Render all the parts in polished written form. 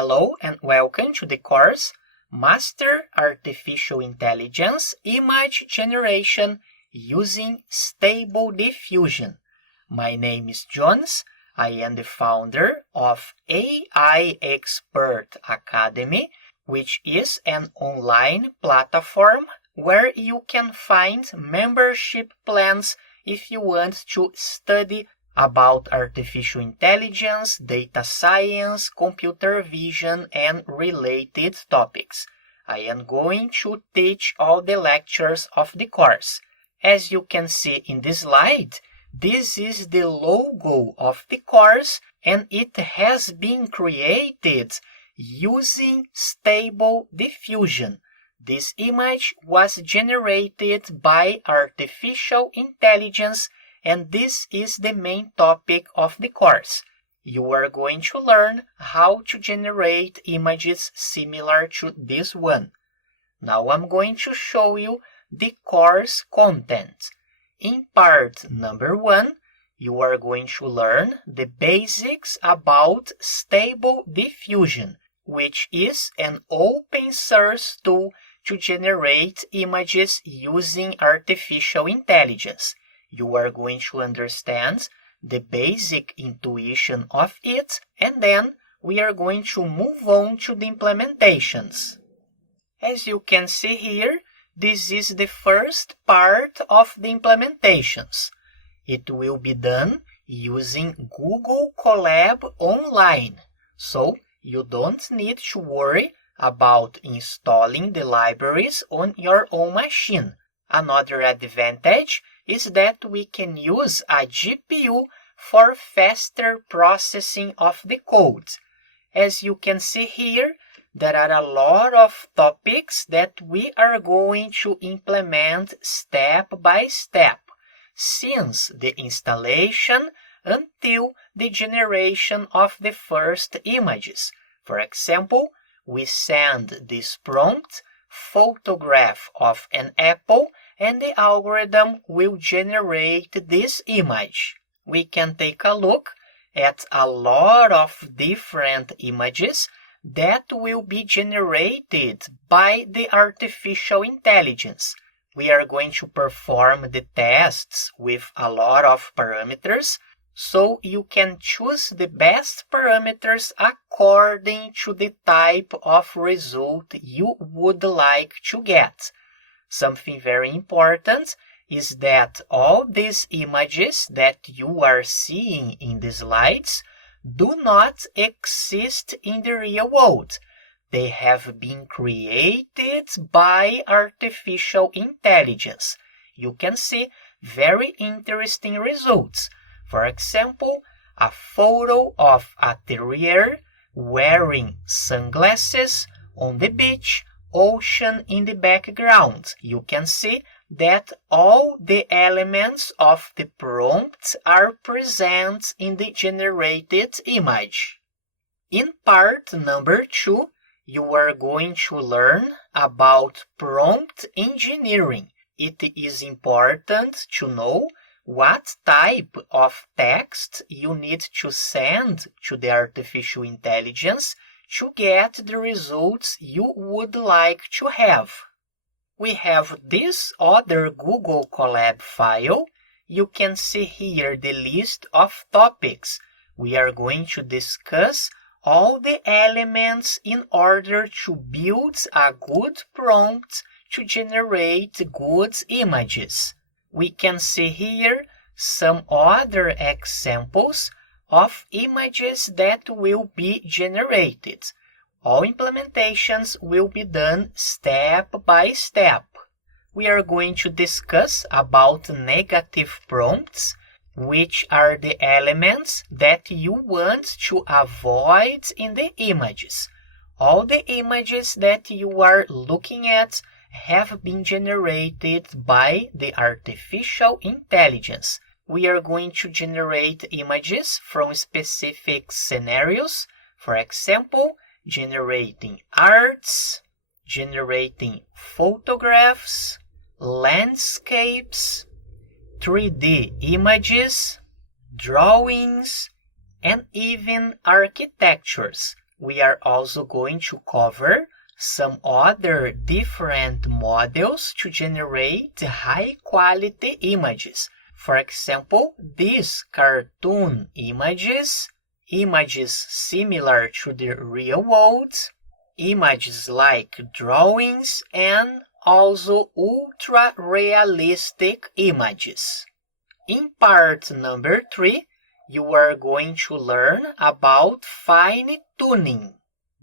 Hello and welcome to the course Master Artificial Intelligence Image Generation using Stable Diffusion. My name is Jones. I am the founder of AI Expert Academy, which is an online platform where you can find membership plans if you want to study about artificial intelligence, data science, computer vision, and related topics. I am going to teach all the lectures of the course. As you can see in this slide, this is the logo of the course, and it has been created using Stable Diffusion. This image was generated by artificial intelligence, and this is the main topic of the course. You are going to learn how to generate images similar to this one. Now I'm going to show you the course content. In part number 1, you are going to learn the basics about Stable Diffusion, which is an open source tool to generate images using artificial intelligence. You are going to understand the basic intuition of it, and then we are going to move on to the implementations. As you can see here, this is the first part of the implementations. It will be done using Google Colab Online, so you don't need to worry about installing the libraries on your own machine. Another advantage is that we can use a GPU for faster processing of the code. As you can see here, there are a lot of topics that we are going to implement step by step, since the installation until the generation of the first images. For example, we send this prompt, photograph of an apple, and the algorithm will generate this image. We can take a look at a lot of different images that will be generated by the artificial intelligence. We are going to perform the tests with a lot of parameters, so you can choose the best parameters according to the type of result you would like to get. Something very important is that all these images that you are seeing in the slides do not exist in the real world. They have been created by artificial intelligence. You can see very interesting results. For example, a photo of a terrier wearing sunglasses on the beach, ocean in the background. You can see that all the elements of the prompt are present in the generated image. In part number 2, you are going to learn about prompt engineering. It is important to know what type of text you need to send to the artificial intelligence to get the results you would like to have. We have this other Google Colab file. You can see here the list of topics. We are going to discuss all the elements in order to build a good prompt to generate good images. We can see here some other examples of images that will be generated. All implementations will be done step by step. We are going to discuss about negative prompts, which are the elements that you want to avoid in the images. All the images that you are looking at have been generated by the artificial intelligence. We are going to generate images from specific scenarios. For example, generating arts, generating photographs, landscapes, 3D images, drawings, and even architectures. we are also going to cover some other different models to generate high-quality images. For example, these cartoon images, images similar to the real world, images like drawings, and also ultra-realistic images. In part number 3, you are going to learn about fine-tuning.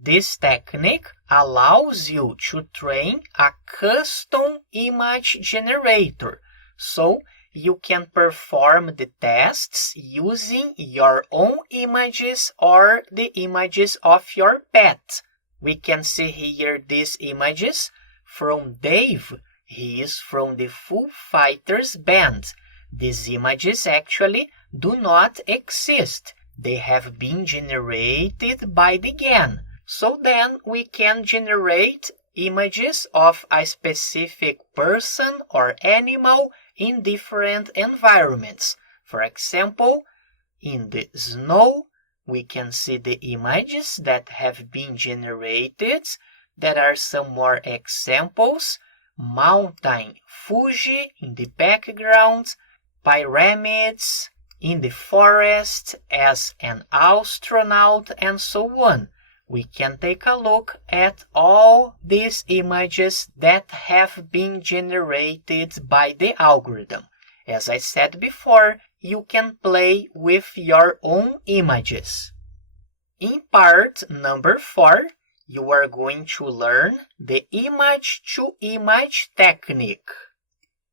This technique allows you to train a custom image generator, so you can perform the tests using your own images or the images of your pet. We can see here these images from Dave. He is from the Foo Fighters band. These images actually do not exist. They have been generated by the GAN. So then we can generate images of a specific person or animal in different environments. For example, in the snow, we can see the images that have been generated. There are some more examples. Mountain Fuji in the background, pyramids in the forest as an astronaut, and so on. We can take a look at all these images that have been generated by the algorithm. As I said before, you can play with your own images. In part number 4, you are going to learn the image-to-image technique.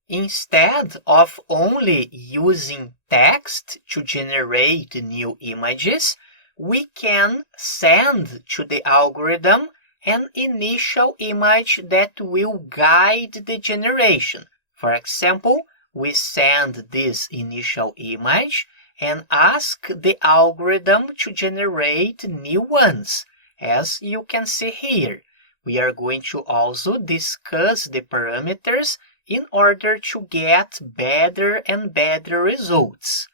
Instead of only using text to generate new images, we can send to the algorithm an initial image that will guide the generation. For example, we send this initial image and ask the algorithm to generate new ones. As you can see here, we are going to also discuss the parameters in order to get better and better results.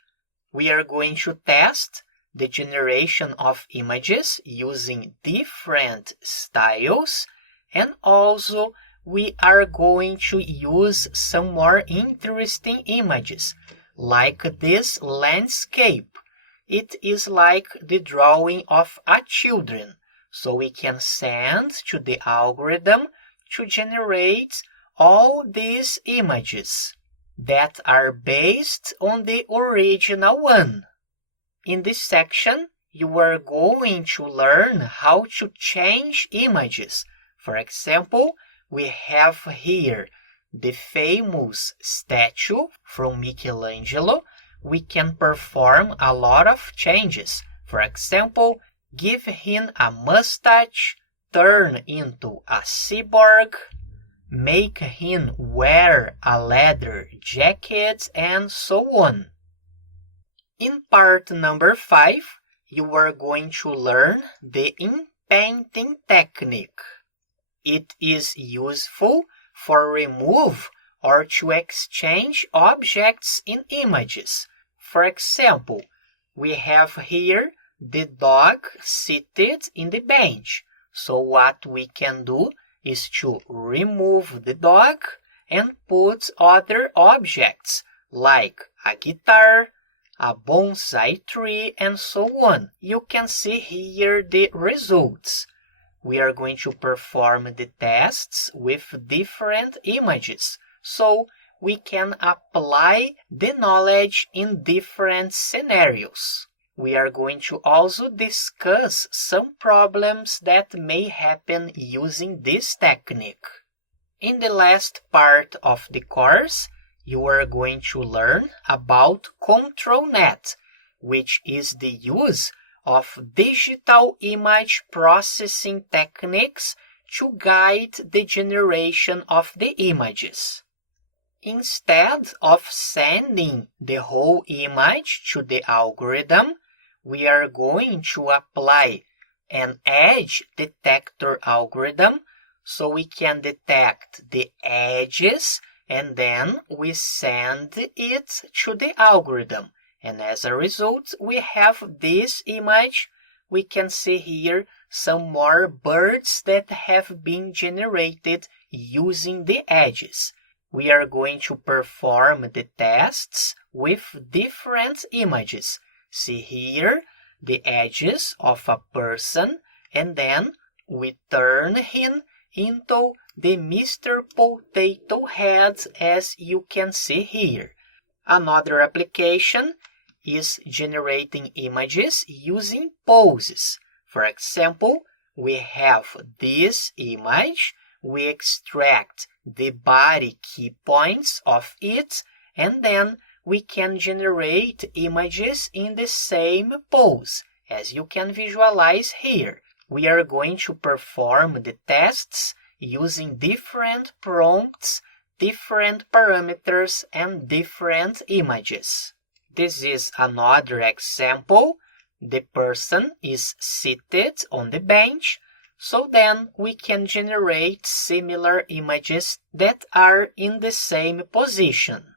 We are going to test the generation of images using different styles, and also we are going to use some more interesting images, like this landscape. It is like the drawing of a children, so we can send to the algorithm to generate all these images that are based on the original one. In this section, you are going to learn how to change images. For example, we have here the famous statue from Michelangelo. We can perform a lot of changes. For example, give him a mustache, turn into a cyborg, make him wear a leather jacket, and so on. In part number 5, you are going to learn the inpainting technique. It is useful for remove or to exchange objects in images. For example, we have here the dog seated in the bench. So what we can do is to remove the dog and put other objects like a guitar, a bonsai tree, and so on. You can see here the results. We are going to perform the tests with different images, so we can apply the knowledge in different scenarios. We are going to also discuss some problems that may happen using this technique. In the last part of the course, you are going to learn about ControlNet, which is the use of digital image processing techniques to guide the generation of the images. Instead of sending the whole image to the algorithm, we are going to apply an edge detector algorithm so we can detect the edges, and then we send it to the algorithm. And as a result, we have this image we can see here some more birds that have been generated using the edges. We are going to perform the tests with different images. See here the edges of a person, and then we turn him into the Mr. Potato Head, as you can see here. Another application is generating images using poses. For example, we have this image, we extract the body key points of it, and then we can generate images in the same pose, as you can visualize here. We are going to perform the tests using different prompts, different parameters, and different images. This is another example. The person is seated on the bench, so then we can generate similar images that are in the same position.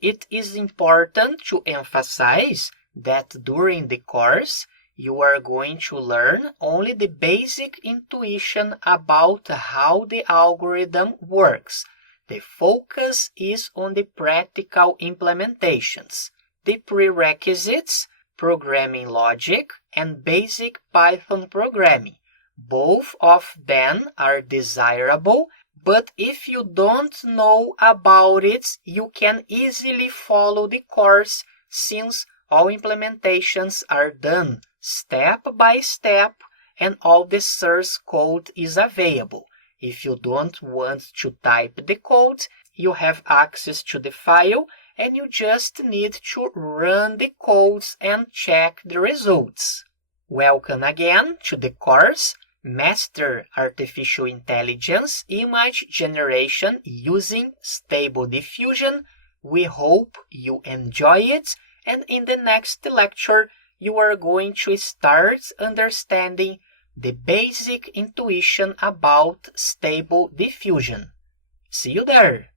It is important to emphasize that during the course, you are going to learn only the basic intuition about how the algorithm works. The focus is on the practical implementations. The prerequisites, programming logic, and basic Python programming. Both of them are desirable, but if you don't know about it, you can easily follow the course since all implementations are done step by step and all the source code is available. If you don't want to type the code, you have access to the file and you just need to run the codes and check the results. Welcome again to the course Master Artificial Intelligence Image Generation using Stable Diffusion. We hope you enjoy it, and in the next lecture you are going to start understanding the basic intuition about Stable Diffusion. See you there!